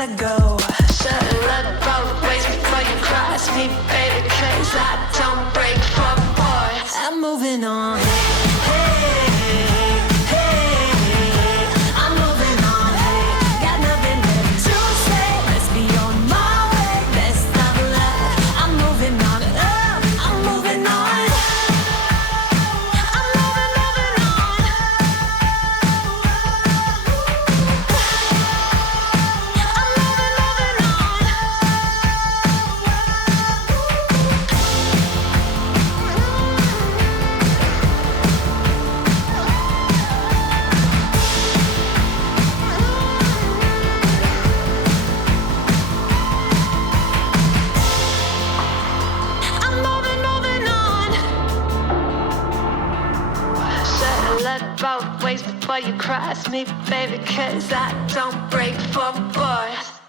I go. Should've looked both ways before you cross me, baby, 'cause I don't break for boys. I'm moving on. Hey, hey, I'm moving on. Hey, got nothing left to say. Let's be on my way. Best of luck. I'm moving on. Oh, I'm moving on. I'm moving on. Look both ways before you cross me, baby, 'cause I don't break for boys.